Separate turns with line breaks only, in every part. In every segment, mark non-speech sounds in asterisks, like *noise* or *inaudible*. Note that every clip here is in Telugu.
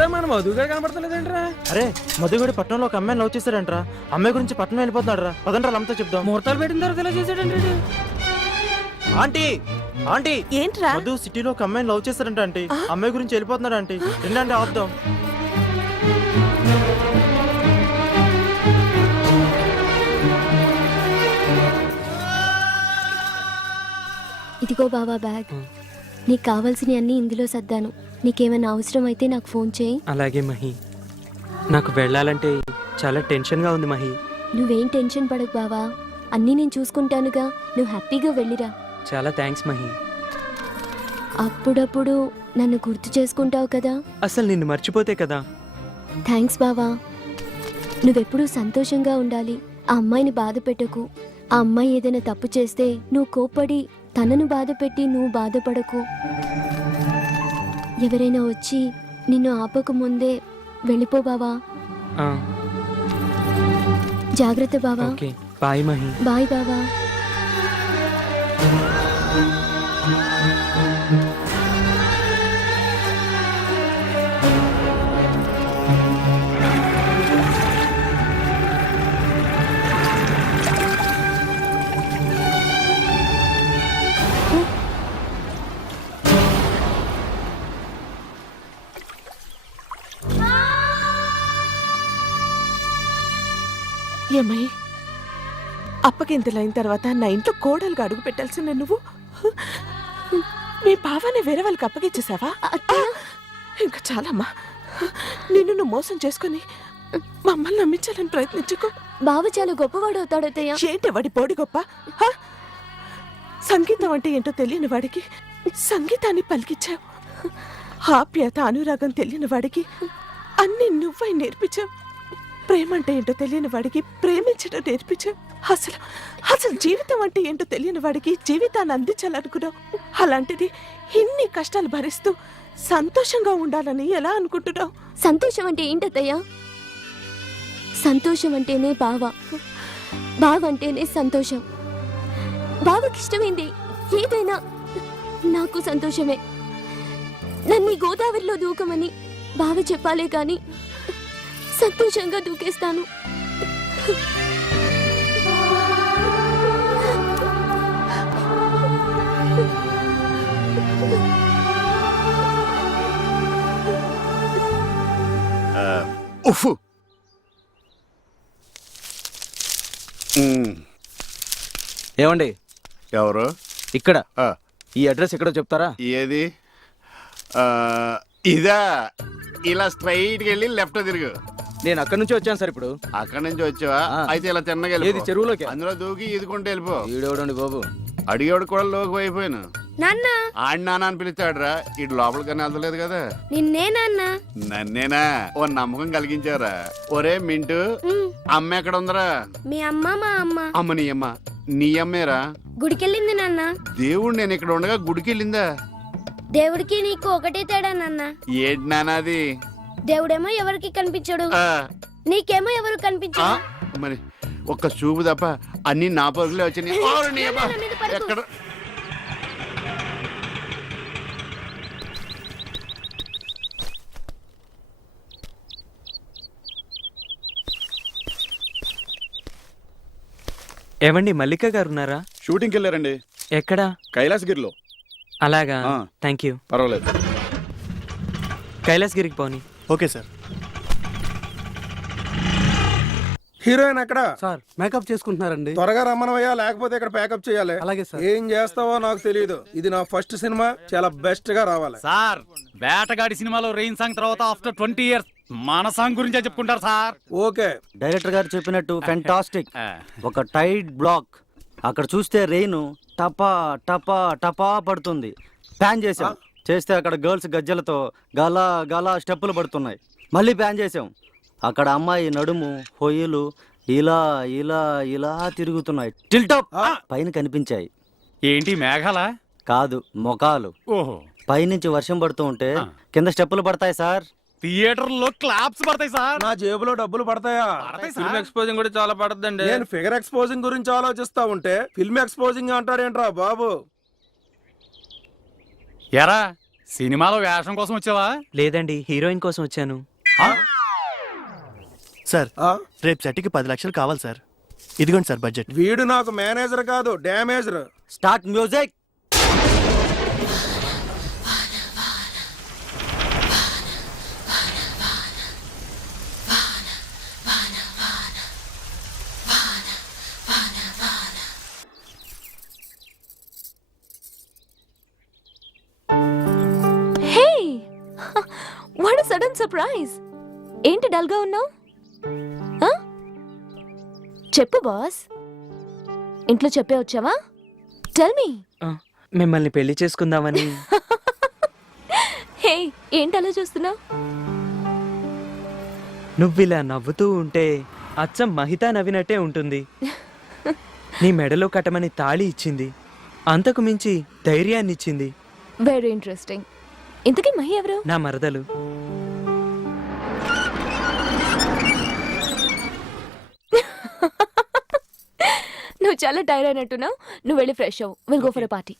ఏంట్రా మన మధుగా కనపడతలేదేంట్రా?
అరే మధుగడి పట్టణంలో ఒక అమ్మాయిని లవ్ చేశాడంట్రా. అమ్మాయి గురించి పట్టణం వెళ్ళిపోతున్నాడు రా పదండ్రా అమ్మతో చెప్దాం.
ముహూర్తాలు పెట్టిన తర్వాత ఇలా చేసాడంటే వీడు.
Aunty aunty.
ఏంట్రా?
మధు సిటీలో ఒక అమ్మాయిని లవ్ చేశాడంట ఆంటీ. అమ్మాయి గురించి వెళ్ళిపోతున్నాడు ఆంటీ. ఏంటంటే ఆపుదాం.
ఇదిగో బావా బ్యాగ్. నీకు కావాల్సినవి అన్నీ ఇందులో సర్దాను. నీకేమైనా అవసరం అయితే నాకు ఫోన్ చేయి.
అలాగే మహి. నాకు వెళ్ళాలంటే చాలా టెన్షన్గా ఉంది మహి.
నువ్వేం టెన్షన్ పడకు బావా. అన్నీ నేను చూసుకుంటానుగా. నువ్వు హ్యాపీగా వెళ్ళిరా.
చాలా థ్యాంక్స్ మహి.
అప్పుడప్పుడు నన్ను గుర్తు చేసుకుంటావు కదా?
అసలు నిన్ను మర్చిపోతే కదా?
థ్యాంక్స్ బావా. నువ్వెప్పుడూ సంతోషంగా ఉండాలి. ఆ అమ్మాయిని బాధ పెట్టకు. ఆ అమ్మాయి ఏదైనా తప్పు చేస్తే నువ్వు కోప్పడి తనను బాధ పెట్టి నువ్వు బాధపడకు. ఎవరైనా వచ్చి నిన్ను ఆపక ముందే వెళ్ళిపో బావా. జాగ్రత్త బావా.
బాయ్
బావా.
అప్పగింతలైన తర్వాత నా ఇంట్లో కోడలుగా అడుగు పెట్టాల్సిన నువ్వు? మీ బావని వేరే వాళ్ళకి అప్పగించేసావా ఇంకా చాలమ్మా. నిన్ను నువ్వు మోసం చేసుకుని మమ్మల్ని నమ్మించాలని ప్రయత్నించుకో.
బావ చాలా గొప్పవాడు అవుతాడు
ఏంటి వాడి పోడి గొప్ప? సంగీతం అంటే ఏంటో తెలియని వాడికి సంగీతాన్ని పలికించావు ఆప్యాయత అనురాగం తెలియని వాడికి అన్ని నువ్వై నేర్పించావు. ప్రేమ అంటే ఏంటో తెలియని వాడికి ప్రేమించడం నేర్పించావు. అసలు అసలు జీవితం అంటే ఏంటో తెలియని వాడికి జీవితాన్ని అందించాలనుకున్నావు. అలాంటిది ఇన్ని కష్టాలు భరిస్తూ సంతోషంగా ఉండాలని ఎలా అనుకుంటున్నావు?
సంతోషం అంటే ఏంటత్తయ్య సంతోషం అంటేనే బావ. బావ అంటేనే సంతోషం. బావకి ఇష్టమైంది ఏదైనా నాకు సంతోషమే. నన్ను గోదావరిలో దూకమని బావ చెప్పాలే కానీ సంతోషంగా దూకేస్తాను.
ఉఫ్.
ఏమండి?
ఎవరు?
ఇక్కడ.
ఆ,
ఈ అడ్రస్ ఎక్కడో చెప్తారా?
ఏది? ఆ, ఇదా. ఇలా స్ట్రైట్ వెళ్ళి లెఫ్ట్ తిరుగు.
నేను అక్కడి నుంచి వచ్చాను సార్ ఇప్పుడు.
అక్కడి నుంచి వచ్చావా?
ఆ.
అయితే ఇలా తిన్నగా
ఏది
వెళ్ళిపో.
చెరువులోకి?
అందులో దూకి ఈదుకుంటూ వెళ్ళిపో.
ఈడేవడండి బాబు?
అడిగేవాడు కూడా లోకి అయిపోయాను.
నాన్న.
ఆడి నాన్న అని పిలిచాడురా. ఇటు లోపలికన్నా వెళ్తలేదు కదా.
నిన్నే నాన్న.
నన్నేనా? ఓ నమ్మకం కలిగించారా ఒరే మింటూ అమ్మ ఎక్కడ ఉందరా
మీ అమ్మ మా అమ్మ.
అమ్మ నీ అమ్మ. నీ అమ్మేరా?
గుడికెళ్ళింది నాన్న.
దేవుడు నేను ఇక్కడ ఉండగా గుడికి వెళ్ళిందా
దేవుడికి నీకు ఒకటే తేడా నాన్న.
ఏంటి నానాది
దేవుడేమో ఎవరికి కనిపించడు. నీకేమో ఎవరు కనిపించడు.
మరి ఒక్క చూపు తప్ప అన్ని నా పరుగులే వచ్చినాయి. ఓరి నీ అబ్బా. ఎక్కడ?
ఏమండి మల్లిక గారు ఉన్నారా
షూటింగ్కి వెళ్ళారండి.
ఎక్కడా?
కైలాసగిరిలో.
అలాగా.
ఆ.
థ్యాంక్ యూ
పర్వాలేదు.
కైలాసగిరికి పోని.
Okay sir.
హీరోయిన్ అక్కడ
సార్ మేకప్ చేసుకుంటున్నారండి.
త్వరగా రమ్మనవయ్యా లేకపోతే ఇక్కడ ప్యాకప్ చేయాలి.
అలాగే సార్.
ఏం చేస్తావో నాకు తెలియదు ఇది నా ఫస్ట్ సినిమా చాలా బెస్ట్గా రావాలి.
సార్ వేటగాడి సినిమాలో రెయిన్ సాంగ్ తర్వాత ఆఫ్టర్ ట్వంటీ ఇయర్స్ మన సాంగ్ గురించే చెప్పుకుంటారు సార్.
ఓకే.
డైరెక్టర్ గారు చెప్పినట్టు *laughs* ఫెంటాస్టిక్ ఒక టైట్ బ్లాక్ అక్కడ చూస్తే రెయిన్ టపా టపా టపా పడుతుంది. ప్యాన్ చేసాం. చేస్తే అక్కడ గర్ల్స్ గజ్జలతో గలా గలా స్టెప్పులు పడుతున్నాయి. మళ్ళీ ప్యాన్ చేసాం. అక్కడ అమ్మాయి నడుము హొయ్యలు ఇలా ఇలా ఇలా తిరుగుతున్నాయి. టిల్టాప్ పైన కనిపించాయి.
ఏంటి మేఘాల?
కాదు మొఖాలు.
ఓహో.
పైనుంచి వర్షం పడుతూ ఉంటే కింద స్టెప్పులు పడతాయి సార్.
థియేటర్లో క్లాప్స్ పడతాయి సార్.
నా జేబులో డబ్బులు పడతాయా?
ఫిల్మ్ ఎక్స్పోజింగ్ కూడా చాలా పడద్దండి.
నేను ఫిగర్ ఎక్స్పోజింగ్ గురించి ఆలోచిస్తా ఉంటే ఫిల్మ్ ఎక్స్పోజింగ్ అంటాడేంట్రా బాబు?
ఎరా
సినిమాలో వేషం కోసం వచ్చావా?
లేదండి హీరోయిన్ కోసం వచ్చాను.
సార్
ఆ?
రేపు సెట్కి పది లక్షలు కావాలి సార్. ఇదిగోండి సార్ బడ్జెట్.
వీడు నాకు మేనేజర్ కాదు damager
start music.
Hey what sudden surprise ఏంటి డల్గా ఉన్నావు? చెప్పు బాస్. ఇంట్లో చెప్పే వచ్చావా? టెల్ మీ
మిమ్మల్ని పెళ్ళి చేసుకుందామని. *laughs*
హే ఏంటి అలా చూస్తున్నావు?
నువ్వు ఇలా నవ్వుతూ ఉంటే అచ్చం మహితా నవ్వినట్టే ఉంటుంది. నీ మెడలో కట్టమని తాళి ఇచ్చింది. అంతకు మించి ధైర్యాన్ని ఇచ్చింది
వెరీ ఇంట్రెస్టింగ్ ఇంతకీ మహి ఎవరు?
నా మరదలు.
చాలా టైర్ అయినట్టున్నావు. నువ్వు వెళ్ళి ఫ్రెష్ అవ్వు. Will go for a party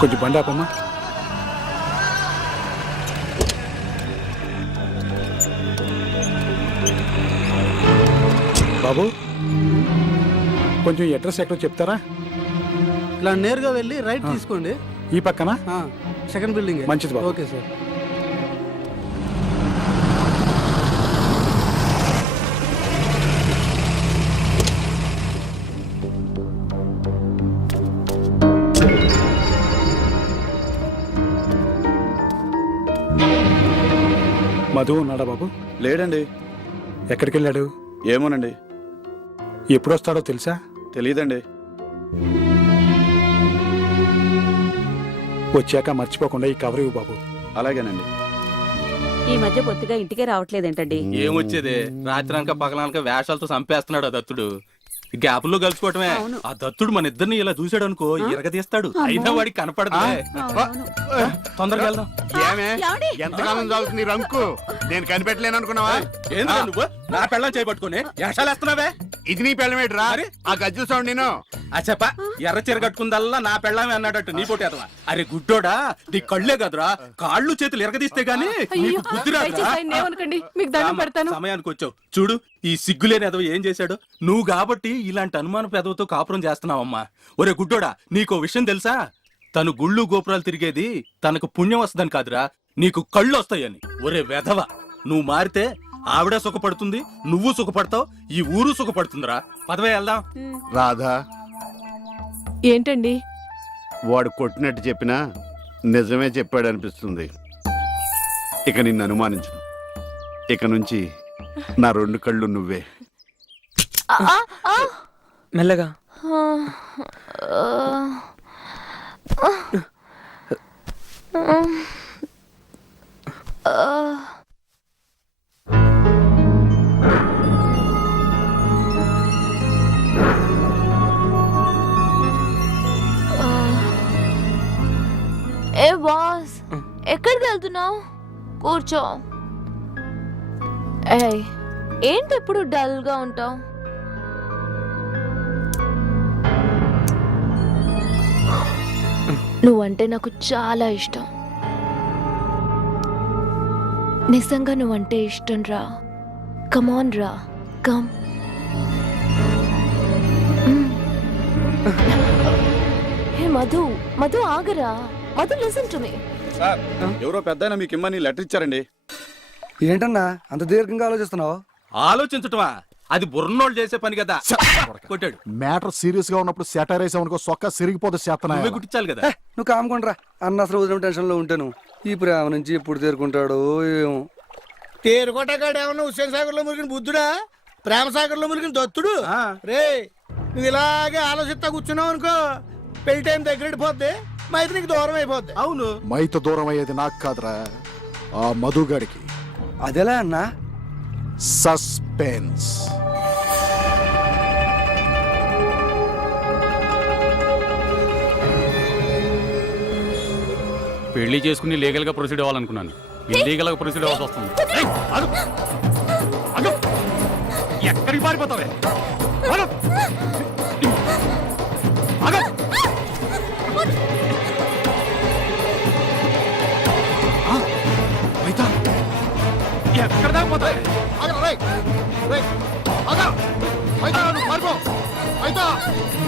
కొంచెం బండి ఆపమ్మా. బాబు కొంచెం అడ్రస్ ఎక్కడో చెప్తారా?
ఇలా నేరుగా వెళ్ళి రైట్ తీసుకోండి.
ఈ పక్కన?
Second building.
మంచిది బాబు.
Okay sir.
మధు ఉన్నాడా బాబు?
లేడండి.
ఎక్కడికి వెళ్ళాడు
ఏమోనండి.
ఎప్పుడు వస్తాడో తెలుసా?
తెలియదండి
వచ్చాక మర్చిపోకుండా ఈ కవర్ ఇవ్వు బాబు.
అలాగేనండి.
ఈ మధ్య బొత్తిగా ఇంటికే రావట్లేదేంటండి?
ఏమొచ్చేది రాత్రి అనక పగలనక వేషాలతో చంపేస్తున్నాడు ఆ దత్తుడు. గ్యాప్లో కలుసుకోవటమే. ఆ దత్తుడు మన ఇద్దరిని ఇలా చూసాడు అనుకో ఇరగదీస్తాడు. అయినా వాడికి కనపడదు తొందరగా వెళ్దాం.
ఏమే? ఎంతకాలం చదువుతుంది ఈ రంకు? నేను కనిపెట్టలేను అనుకున్నావా?
ఏంద్రా నువ్వు? నా పెళ్ళం చేయబట్టుకుని వేషాలేస్తున్నావే
ఇది నీ పెళ్ళమేట్రా ఆ గజ్జల సౌండ్ నేను.
ఆ చెప్ప ఎర్ర చీర కట్టుకుందల్లా నా పెళ్ళమే అన్నాడట నీ పోటీ అదవా? అరే గుడ్డోడా నీ కళ్ళే కదరా. కాళ్ళు చేతులు ఎరగదీస్తే గానీ నీకు బుద్ధి
పెడతాను.
సమయానికి వచ్చావు. చూడు ఈ సిగ్గులేని ఎదవ ఏం చేశాడు? నువ్వు కాబట్టి ఇలాంటి అనుమాన పెదవతో కాపురం చేస్తున్నావమ్మా. ఒరే గుడ్డోడా నీకో విషయం తెలుసా? తను గుళ్ళు గోపురాలు తిరిగేది తనకు పుణ్యం వస్తుందని కాదురా నీకు కళ్ళు వస్తాయని. ఒరే వెధవ నువ్వు మారితే ఆవిడ సుఖపడుతుంది నువ్వు సుఖపడతావు ఈ ఊరు సుఖపడుతుందిరా. పదవే వెళ్దాం.
రాధా.
ఏంటండి?
వాడు కొట్టినట్టు చెప్పినా నిజమే చెప్పాడు అనిపిస్తుంది ఇక నిన్ను అనుమానించను. ఇక నుంచి నా రెండు కళ్ళు నువ్వే.
మెల్లగా.
ఏ బాస్ ఎక్కడికి వెళ్తున్నావు? కూర్చో. ఏయ్ ఏంటి ఎప్పుడు డల్గా ఉంటావు? నువ్వంటే నాకు చాలా ఇష్టం. నిజంగా నువ్వంటే ఇష్టం రా. కమాన్ రా. కమ్ హే మధు మధు ఆగరా. Madhu listen to me
sir ఎవరో పెద్ద మీకు ఇమ్మని లెటర్ ఇచ్చారండి.
ఏంటన్నా అంత దీర్ఘంగా ఆలోచిస్తున్నావు?
ఆలోచించటమా? అది బుర్రనోళ్ళు చేసే పని కదా. కొట్టాడు.
మ్యాటర్ సీరియస్గా ఉన్నప్పుడు సెటర్ వేసామనుకో సొక్క సిరిగిపోతే
నువ్వే గుట్టించాలి కదా.
నువ్వు కామ్కొండ్రా. అన్న అసలు వదిలిన టెన్షన్లో ఉంటాను. ఈ ప్రేమ నుంచి ఎప్పుడు తేరుకుంటాడో ఏమో.
తేరుకోటగాడు ఏమన్నా హుస్సేన్ సాగర్లో మురిగిన బుద్ధుడా? ప్రేమ సాగర్లో మురిగిన దత్తుడు? రే నువ్వు ఇలాగే ఆలోచిస్తా కూర్చున్నావు అనుకో పెళ్ళి టైం దగ్గరపోద్ది మైత్రి నీకు దూరం అయిపోద్ది.
అవును.
మైత దూరం అయ్యేది నాకు కాదురా ఆ మధుగాడికి.
అదెలా అన్నా?
సస్పెన్స్
పెళ్ళి చేసుకుని లీగల్గా ప్రొసీడ్ అవ్వాలనుకున్నాను. ఇల్లీగల్గా ప్రొసీడ్ అవ్వాల్సి వస్తుంది. ఎక్కడికి పారిపోతావే?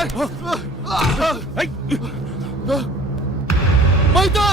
లాగుతావరా ఆ? మైతా